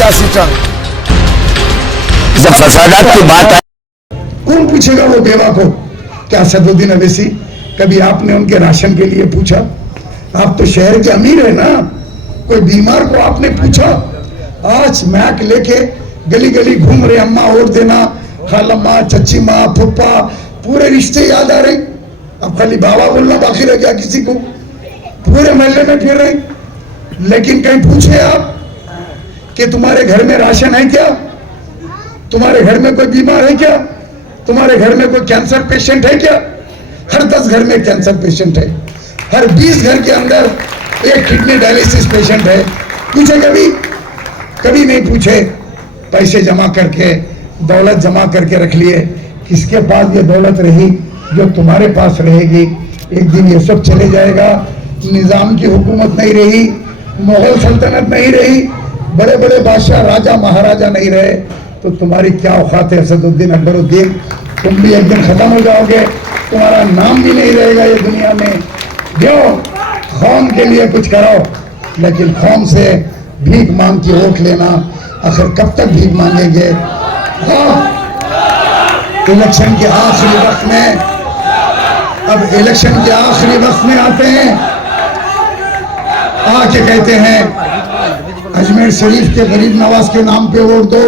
सियासी जंग। जब फसादात की बात है, कौन पूछेगा वो बेवा को? क्या असदुद्दीन अवैसी कभी आपने उनके राशन के लिए पूछा? आप तो शहर के अमीर है ना, कोई बीमार को आपने पूछा? आज मैक लेके गली गली घूम रहे, अम्मा और देना, खालम्मा, चच्ची माँ, फुप्पा, पूरे रिश्ते याद आ रहे। अब खाली बाबा बोलना बाकी रह गया किसी को, पूरे मोहल्ले में फिर रहे। लेकिन कहीं पूछे आप कि तुम्हारे घर में राशन है क्या? तुम्हारे घर में कोई बीमार है क्या? तुम्हारे घर में कोई कैंसर पेशेंट है क्या? हर 10 घर में कैंसर पेशेंट है, हर 20 घर के अंदर एक किडनी डायलिसिस पेशेंट है। पूछे कभी? कभी नहीं पूछे। पैसे जमा करके, दौलत जमा करके रख लिए। किसके पास ये दौलत रही जो तुम्हारे पास रहेगी? एक दिन ये सब चले जाएगा। निजाम की हुकूमत नहीं रही, मुगल सल्तनत नहीं रही, बड़े बड़े बादशाह राजा महाराजा नहीं रहे, तो तुम्हारी क्या औकात है असदुद्दीन अकबरुद्दीन? तुम भी एक दिन खत्म हो जाओगे, तुम्हारा नाम भी नहीं रहेगा ये दुनिया में। क्यों? कौम के लिए कुछ करो, लेकिन कौम से भीख मांग के वोट लेना, आखिर कब तक भीख मांगेंगे? हाँ, इलेक्शन के आखिरी वक्त में, अब इलेक्शन के आखिरी वक्त में आते हैं, आके कहते हैं अजमेर शरीफ के गरीब नवाज के नाम पे वोट दो,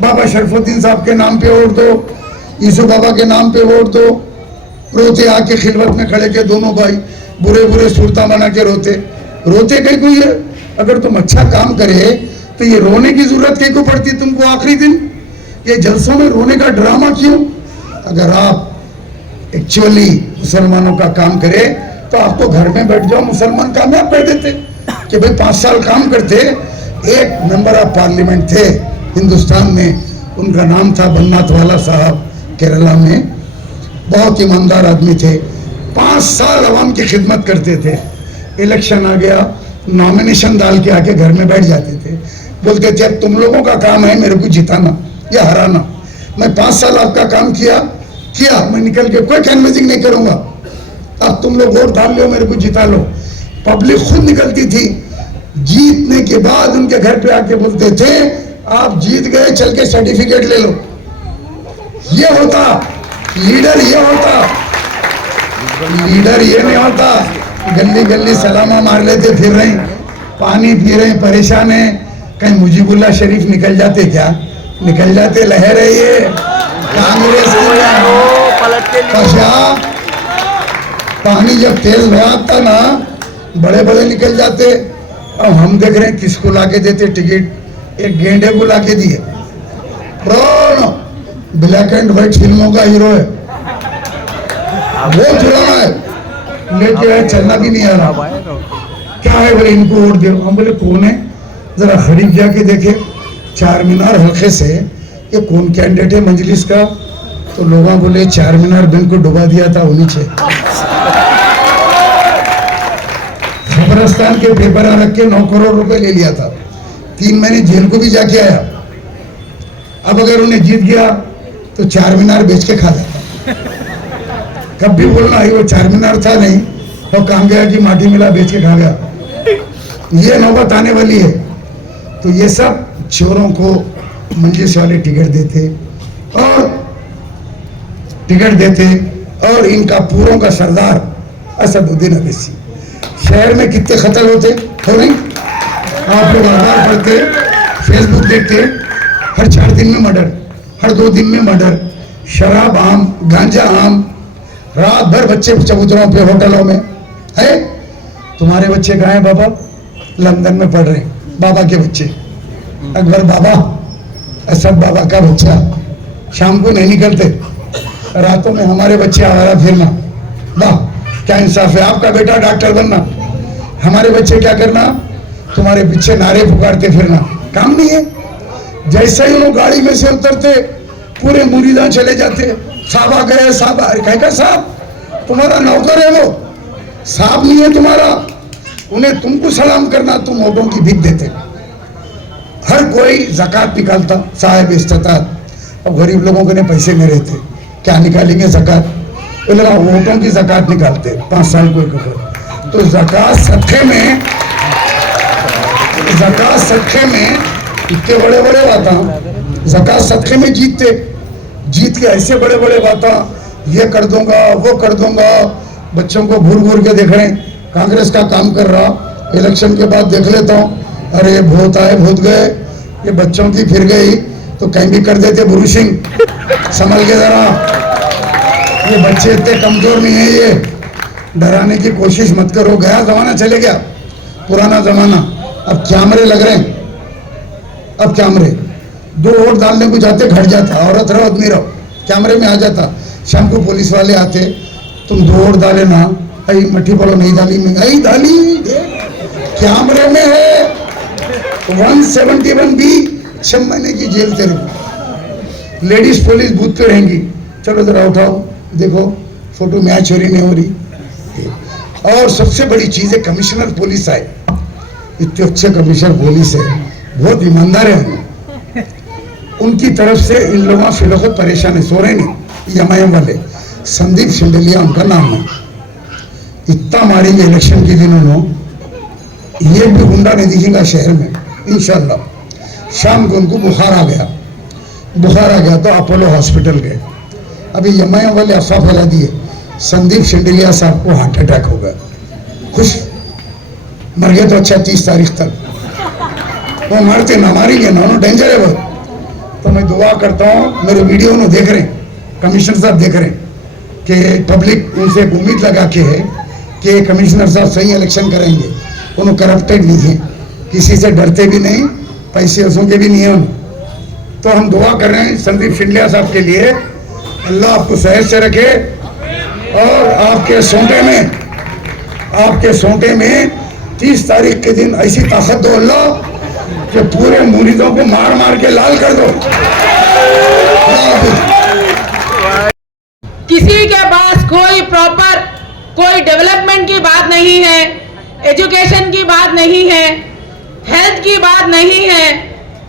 बाबा शरफुद्दीन साहब के नाम पे वोट दो, यूसुफ बाबा के नाम पे वोट दो। रोते आके खिलवत में खड़े के दोनों भाई बुरे बुरे सूरता बना के रोते। रोते कहीं को? ये अगर तुम अच्छा काम करे तो ये रोने की जरूरत कहीं को पड़ती तुमको आखिरी दिन? ये जलसों में रोने का ड्रामा क्यों? अगर आप एक्चुअली मुसलमानों का काम करे तो आप तो घर में बैठ जाओ, मुसलमान कामयाब कर देते कि भाई 5 साल काम करते। एक मेंबर ऑफ पार्लियामेंट थे हिंदुस्तान में, उनका नाम था बन्नाथवाला साहब, केरला में, बहुत ईमानदार आदमी थे। 5 साल अवाम की खिदमत करते थे। इलेक्शन आ गया, नॉमिनेशन डाल के आके घर में बैठ जाते थे। बोलते थे अब तुम लोगों का काम है मेरे को जिताना या हराना। मैं 5 साल आपका काम किया, मैं निकल के कोई कैनवेसिंग नहीं करूंगा, अब तुम लोग वोट डाल लो, मेरे को जिता लो। पब्लिक खुद निकलती थी। जीतने के बाद उनके घर पे आके बोलते थे आप जीत गए, चल के सर्टिफिकेट ले लो। ये होता लीडर, ये होता लीडर, ये नहीं होता गली गली सलामा मार लेते फिर रहे, पानी पी रहे, परेशान है। कहीं मुजीबुल्लाह शरीफ निकल जाते क्या? निकल जाते। लहर है ये कांग्रेस की। पानी जब तेज भराता ना, बड़े बड़े निकल जाते। अब हम देख रहे हैं किसको लाके देते टिकट? एक गेंडे को लाके दिए। ब्लैक एंड व्हाइट फिल्मों का हीरो है, वो पुराना है, लेके आए, चलना भी नहीं आ रहा। क्या है बोले इनको वोट दो। हम बोले कौन है? जरा खरीद जाके देखे चार मीनार हल्के से, ये कौन कैंडिडेट है मजलिस का? तो लोग बोले चार मीनार बैंक को डुबा दिया था वो नीचे। खबरस्तान के पेपर रख के 9 करोड़ रुपए ले लिया था, 3 महीने जेल को भी जाके आया। अब अगर उन्हें जीत गया तो 4 मीनार बेच के खा जाता। कब भी बोलना वो 4 मीनार था नहीं, वो काम गया कि माटी मिला बेच के खा गया। ये नौबत आने वाली है। तो ये सब चोरों को मंजिस वाले टिकट देते और इनका पूरों का सरदार असदुद्दीन अवैसी। शहर में कितने कत्ल होते हो नहीं? आप लोग अखबार पढ़ते, फेसबुक देखते, हर 4 दिन में मर्डर, हर 2 दिन में मर्डर, शराब आम, गांजा आम, रात भर बच्चे चबूतरों पे, होटलों में है। तुम्हारे बच्चे कहाँ हैं बाबा? लंदन में पढ़ रहे हैं, बाबा के बच्चे। अकबर बाबा, असद बाबा का बच्चा शाम को नहीं निकलते, रातों में हमारे बच्चे आवारा फिरना। वाह क्या इंसाफ है। आपका बेटा डॉक्टर बनना, हमारे बच्चे क्या करना? तुम्हारे पीछे नारे पुकारते फिरना। काम नहीं है। जैसे ही उन्होंने गाड़ी में से उतरते पूरे मुरीदा चले जाते। साहब आ गए, साहब कहेगा साहब तुम्हारा नौकर है, वो साहब नहीं है तुम्हारा। उन्हें तुमको सलाम करना, तुम वोटों की भीख देते। हर कोई ज़कात निकालता, साहिब इस्तात। अब गरीब लोगों के पैसे नहीं रहते, क्या निकालेंगे ज़कात? तो लगा वोटों की ज़कात निकालते 5 साल को एक। तो ज़कात सदक़े में इतने बड़े बड़े बात ज़कात सदक़े में जीत के ऐसे बड़े बड़े बात, ये कर दूंगा वो कर दूंगा। बच्चों को घूर घूर के देख रहे हैं, कांग्रेस का काम कर रहा, इलेक्शन के बाद देख लेता हूँ, अरे भूत आए भूत गए, ये बच्चों की फिर गई तो कहीं भी कर देते ब्रूशिंग, संभल के जरा, ये बच्चे इतने कमजोर नहीं है, ये डराने की कोशिश मत करो। गया जमाना चले गया, पुराना जमाना। अब कैमरे लग रहे हैं, अब कैमरे, 2 वोट डालने को जाते घट जाता, औरत रहो आदमी रहो, कैमरे में आ जाता। शाम को पुलिस वाले आते, तुम 2 वोट डाले ना, आई मट्टी पड़ो नहीं डाली, मैं आई डाली, कैमरे में है। 171 भी 6 महीने की जेल तेरे को। लेडीज पुलिस बूथ पे रहेंगी, चलो जरा उठाओ देखो फोटो में चोरी नहीं हो रही। और सबसे बड़ी चीज है कमिश्नर पुलिस आए, इतने अच्छे कमिश्नर पुलिस है, बहुत ईमानदार है। उनकी तरफ से इन लोगों फिलहाल परेशान है, सो रहे नहीं एमआईएम वाले, संदीप सिंडलिया उनका नाम है। इतना मारेंगे इलेक्शन के दिन उन्होंने, ये भी गुंडा नहीं दिखेगा शहर में इंशाल्लाह। शाम को उनको बुखार आ गया तो अपोलो हॉस्पिटल गए। अभी एमआईएम वाले अफवाह फैला दिए संदीप सिंडलिया साहब को हार्ट अटैक हो गया, खुश मर गए तो अच्छा 30 तारीख तक, वो मरते ना मारेंगे ना, डेंजर है बहुत। तो मैं दुआ करता हूँ, मेरे वीडियो उन्होंने देख रहे हैं, कमिश्नर साहब देख रहे हैं कि पब्लिक उनसे एक उम्मीद लगा के है कि कमिश्नर साहब सही इलेक्शन करेंगे। उन्होंने करप्टेड नहीं है, किसी से डरते भी नहीं, पैसे वैसों के भी नहीं है। तो हम दुआ कर रहे हैं संदीप सिंडलिया साहब के लिए, अल्लाह आपको सेहत से रखे और आपके सोंटे में 30 तारीख के दिन ऐसी ताकत दो अल्लाह कि पूरे मुरीदों को मार मार के लाल कर दो। किसी के पास कोई डेवलपमेंट की बात नहीं है, एजुकेशन की बात नहीं है, हेल्थ की बात नहीं है,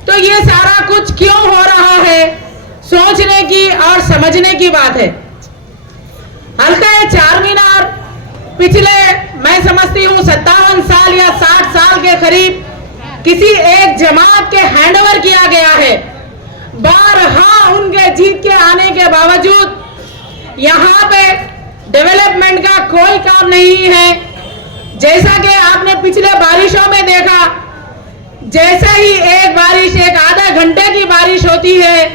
तो ये सारा कुछ क्यों हो रहा है, सोचने की और समझने की बात है। हल्का चार मीनार पिछले मैं समझती हूँ 57 साल या 60 साल के करीब किसी एक जमात के हैंडओवर किया गया है। बारहा उनके जीत के आने के बावजूद यहाँ पे डेवलपमेंट का कोई काम नहीं है। जैसा कि आपने पिछले बारिशों में देखा, जैसे ही एक बारिश एक आधा घंटे की बारिश होती है,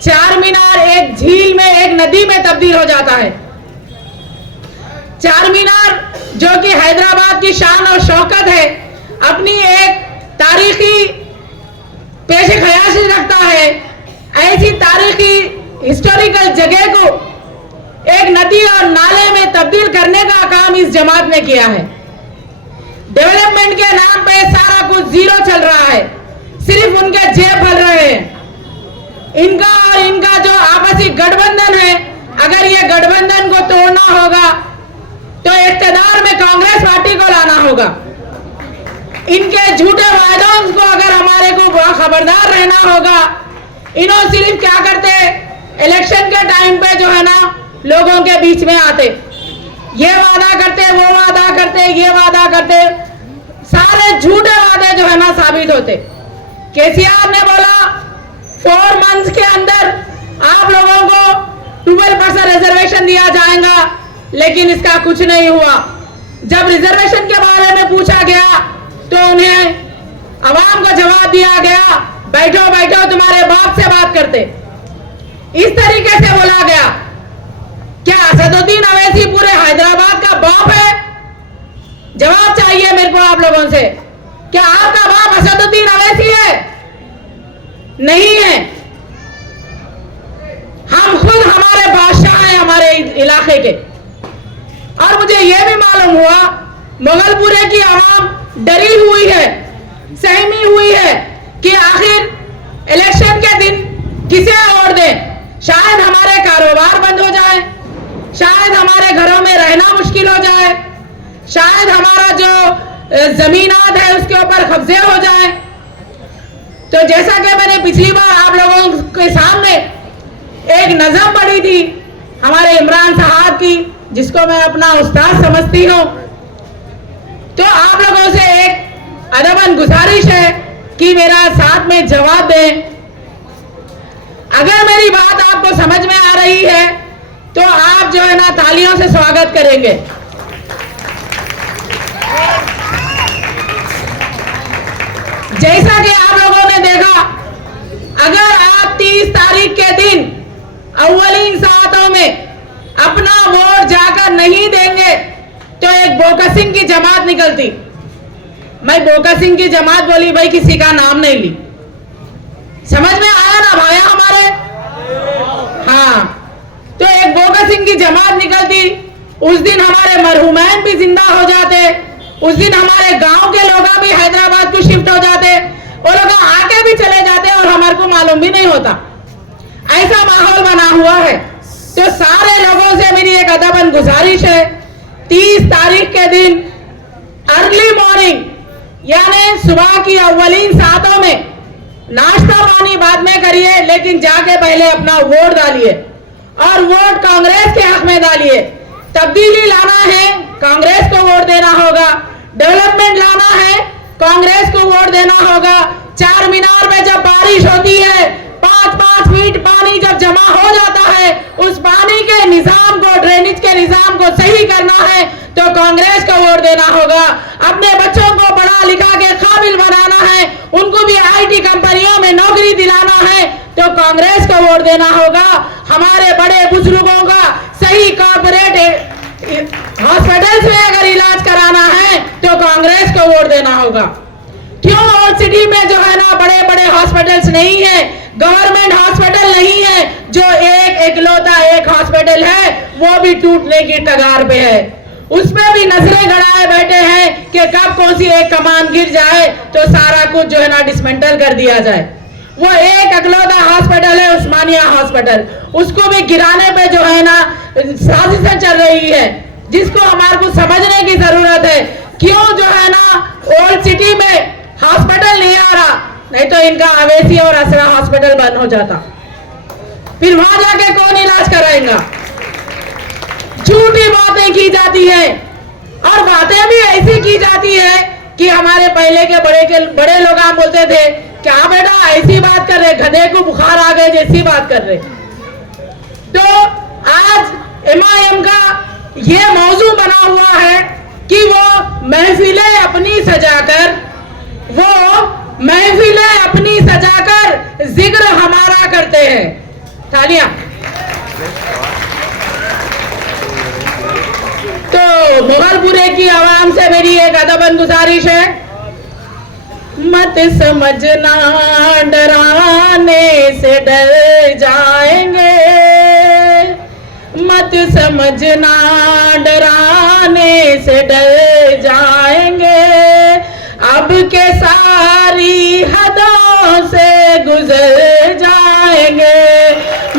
चार मीनार एक झील में एक नदी में तब्दील हो जाता है। चार मीनार जो कि हैदराबाद की शान और शौकत है, अपनी एक तारीखी पेशे ख्याल रखता है। ऐसी तारीखी हिस्टोरिकल जगह को एक नदी और नाले में तब्दील करने का काम इस जमात ने किया है। डेवलपमेंट के नाम पे सारा कुछ जीरो चल रहा है, सिर्फ उनके जेब भर रहे हैं। इनका और इनका जो आपसी गठबंधन है, अगर ये गठबंधन को तोड़ना होगा तो इख्तियार में कांग्रेस पार्टी को लाना होगा। इनके झूठे वायदों को अगर हमारे को खबरदार रहना होगा। इन्होंने सिर्फ क्या करते, इलेक्शन के टाइम पे जो है ना लोगों के बीच में आते, ये वादा करते, वो वादा करते, ये वादा करते, सारे झूठे वादे जो है ना साबित होते। केसीआर ने बोला 4 मंथ्स के अंदर आप लोगों को 12% रिजर्वेशन दिया जाएगा, लेकिन इसका कुछ नहीं हुआ। जब रिजर्वेशन के बारे में पूछा गया तो उन्हें आवाम को जवाब दिया गया, बैठो बैठो तुम्हारे बाप से बात करते। इस तरीके से बोला गया। क्या असदुद्दीन अवैसी पूरे हैदराबाद का बाप है? जवाब चाहिए मेरे को आप लोगों से। क्या आपका बाप असदुद्दीन अवैसी है? नहीं है। हम खुद हमारे बादशाह हैं हमारे इलाके के। और मुझे यह भी मालूम हुआ मुगलपुरे की आवाम डरी हुई है, सहमी हुई है कि आखिर इलेक्शन के दिन किसे वोट दें। शायद हमारे कारोबार बंद हो जाए, शायद हमारे घरों में रहना मुश्किल हो जाए, शायद हमारा जो जमीनात है उसके ऊपर कब्जे हो जाए। तो जैसा कि मैंने पिछली बार आप लोगों के सामने एक नज़म पढ़ी थी हमारे इमरान साहब की, जिसको मैं अपना उस्ताद समझती हूँ, तो आप लोगों से एक अदबन गुजारिश है कि मेरा साथ में जवाब दें। अगर मेरी बात आपको समझ में आ रही है तो आप जो है ना तालियों से स्वागत करेंगे। जैसा कि आप लोगों ने देखा, अगर आप 30 तारीख के दिन अव्वलीन सातों में अपना वोट जाकर नहीं देंगे तो एक बोका सिंह की जमात निकलती। मैं बोका सिंह की जमात बोली भाई, किसी का नाम नहीं ली। समझ में आया ना भाई हमारे? हाँ, तो एक बोका सिंह की जमात निकलती। उस दिन हमारे मरहुमैन भी जिंदा हो जाते, उस दिन हमारे गांव के लोग भी हैदराबाद को शिफ्ट हो जाते, वो लोग आके भी चले जाते और हमारे को मालूम भी नहीं होता। ऐसा माहौल बना हुआ है। तो सारे लोगों से मेरी एक अदबन गुजारिश है, 30 तारीख के दिन अर्ली मॉर्निंग यानी सुबह की अव्वलीन सातों में नाश्ता पानी बाद में करिए, लेकिन जाके पहले अपना वोट डालिए और वोट कांग्रेस के हक में डालिए। तब्दीली लाना है, कांग्रेस को वोट देना होगा। डेवलपमेंट लाना है, कांग्रेस को वोट देना होगा। चार मीनार में जब बारिश होती है, 5-5 फीट पानी जब जमा हो जाता है, उस पानी के निजाम को, ड्रेनेज के निजाम को सही करना है तो कांग्रेस को वोट देना होगा। अपने बच्चों को पढ़ा लिखा के काबिल बनाना है, उनको भी आईटी कंपनियों में नौकरी दिलाना है तो कांग्रेस को वोट देना होगा। हमारे बड़े बुजुर्गों का सही कॉर्पोरेट हॉस्पिटल्स में अगर इलाज कराना है तो कांग्रेस को वोट देना होगा। क्यों ओल्ड सिटी में जो है ना बड़े बड़े हॉस्पिटल्स नहीं है, गवर्नमेंट हॉस्पिटल नहीं है, जो एक इकलौता एक हॉस्पिटल है वो भी टूटने की कगार पे है। उसमें भी नजरें गड़ाए बैठे हैं कि कब कौन सी एक कमान गिर जाए तो सारा कुछ जो है ना डिसमेंटल कर दिया जाए। वो एक इकलौता हॉस्पिटल है उस्मानिया हॉस्पिटल, उसको भी गिराने पे जो है ना साजिशें चल रही है, जिसको हमारे को समझने की जरूरत है। क्यों जो है ना ओल्ड सिटी में हॉस्पिटल नहीं आ रहा, नहीं तो इनका अवेसी और असरा हॉस्पिटल बंद हो जाता, फिर वहां जाके कौन इलाज कराएगा। झूठी बातें की जाती है और बातें भी ऐसी की जाती है कि हमारे पहले के बड़े लोग आप बोलते थे क्या बेटा ऐसी बात कर रहे, गधे को बुखार आ गए जैसी बात कर रहे। तो आज एमआईएम का ये मौजू बना हुआ है कि वो महफिलें अपनी सजाकर जिक्र हमारा करते हैं। तालियां। तो मुगलपुरे की आवाम से मेरी एक अदबन गुजारिश है, मत समझना डराने से डर जाएंगे, मत समझना डराने से डर जाएंगे, अब के सारी हदों से गुजर जाएंगे,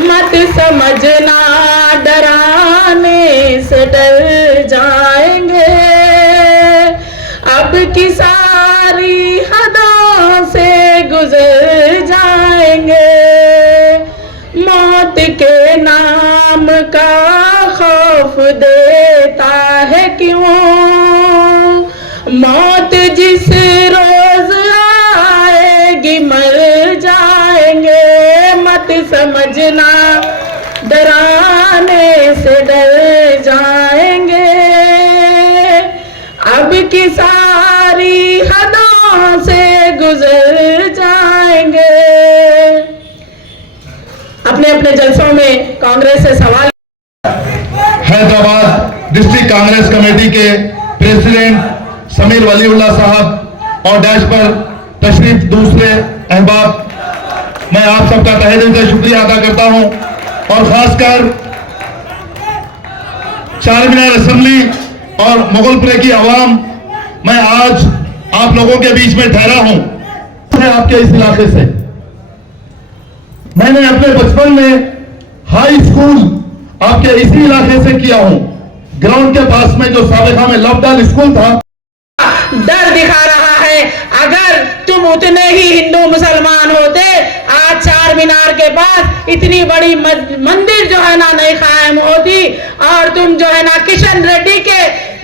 मत समझना डराने से डर जाएंगे, अब की सारी हदों से गुजर जाएंगे, मौत के नाम का खौफ देता है क्यों, मौत जिस रोज आएगी मर जाएंगे, मत समझना डराने से डर जाएंगे, अब की सारी हदों से गुजर जाएंगे। अपने अपने जलसों में कांग्रेस से सवाल। हैदराबाद डिस्ट्रिक्ट कांग्रेस कमेटी के प्रेसिडेंट समीर वलीउल्लाह साहब और डैश पर तशरीफ दूसरे अहबाब, मैं आप सबका तहे दिल से शुक्रिया अदा करता हूं और खासकर चार मीनार असेंबली और मुगलपुरे की आवाम, मैं आज आप लोगों के बीच में ठहरा हूं आपके इस इलाके से। मैंने अपने बचपन में हाई स्कूल आपके इसी इलाके से किया हूं। ग्राउंड के पास में जो साबिका में लवडाल स्कूल था, डर दिखा रहा है। अगर तुम उतने ही हिंदू मुसलमान होते, आज चार मीनार के पास इतनी बड़ी मंदिर जो है ना नहीं कायम होती और तुम जो है ना किशन रेड्डी के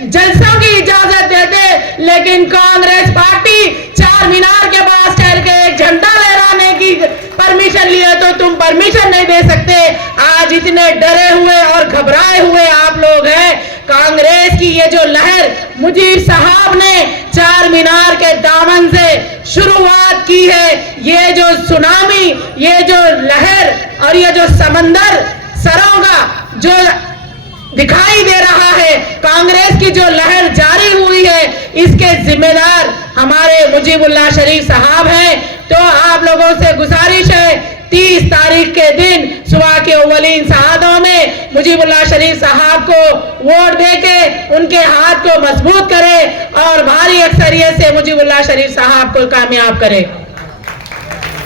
जलसों की इजाजत देते, लेकिन कांग्रेस पार्टी चार मीनार के पास चाहे करके एक झंडा लहराने की परमिशन लिए तो तुम परमिशन नहीं दे सकते। आज इतने डरे हुए और घबराए हुए आप लोग हैं। कांग्रेस की ये जो लहर मुजीब साहब ने चार मीनार के दामन से शुरुआत की है, ये जो सुनामी, ये जो लहर और ये जो समंदर सरों का जो दिखाई दे रहा है, कांग्रेस की जो लहर जारी हुई है, इसके जिम्मेदार हमारे मुजीबुल्लाह शरीफ साहब हैं। तो आप लोगों से गुजारिश है 30 तारीख के दिन सुबह के अव्वलीन सआदों में मुजीबुल्लाह शरीफ साहब को वोट देके उनके हाथ को मजबूत करें और भारी अक्सरियत से मुजीबुल्लाह शरीफ साहब को कामयाब करें।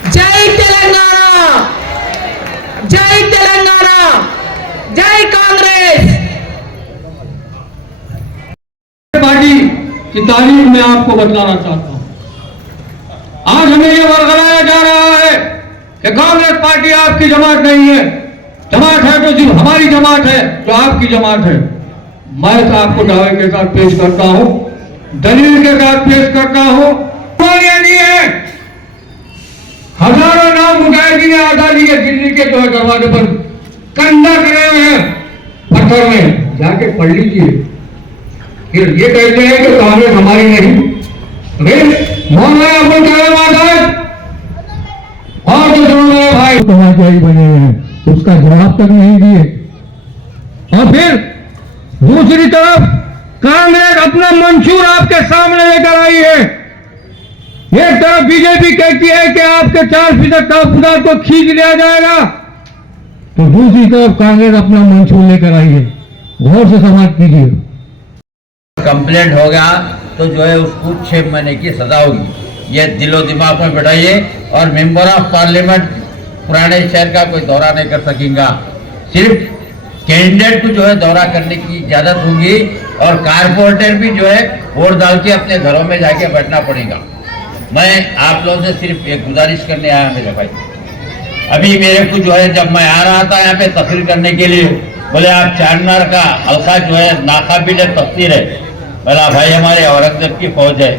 जय तेलंगाना, जय तेलंगाना, जय कांग्रेस। पार्टी की तारीफ में आपको बतलाना चाहता हूं। आज हमें यह बरगलाया जा रहा है कि कांग्रेस पार्टी आपकी जमात नहीं है। जमात है तो सिर्फ हमारी जमात है, जो आपकी जमात है। मैं तो आपको दावे के साथ पेश करता हूं, दलील के साथ पेश करता हूं। नहीं है, हजारों नाम मुजाहिदीन आजादी के दिल्ली के जो है दरवाजे पर कंधा करे हुए हैं पत्थर में, जाके पढ़ लीजिए। फिर ये कहते हैं कि कांग्रेस हमारी नहीं। मौलाना अबुल कलाम आजाद और जो भाई समाजवादी बने हैं, उसका जवाब तक नहीं दिए। और फिर दूसरी तरफ कांग्रेस अपना मंशूर आपके सामने लेकर आई है। एक तरफ बीजेपी कहती है कि आपके 4% तहफुजात को खींच लिया जाएगा, तो दूसरी तरफ कांग्रेस अपना मंशूर लेकर आई है। गौर से समाप्त कीजिए। कंप्लेंट हो गया तो जो है उसको 6 महीने की सजा होगी। ये दिलो दिमाग में बैठाइए। और मेंबर ऑफ पार्लियामेंट पुराने शहर का कोई दौरा नहीं कर सकेगा, सिर्फ कैंडिडेट को जो है दौरा करने की इजाजत होगी। और कारपोरेटर भी जो है वोट डाल के अपने घरों में जाके बैठना पड़ेगा। मैं आप लोगों से सिर्फ एक गुजारिश करने आया मेरे भाई। अभी मेरे को जो है जब मैं आ रहा था यहाँ पे तकरीर करने के लिए, बोले आप चारमीनार का हल्का जो है नाकाबिल तफसीर है। बोला भाई हमारे औरंगजेब की फौज है,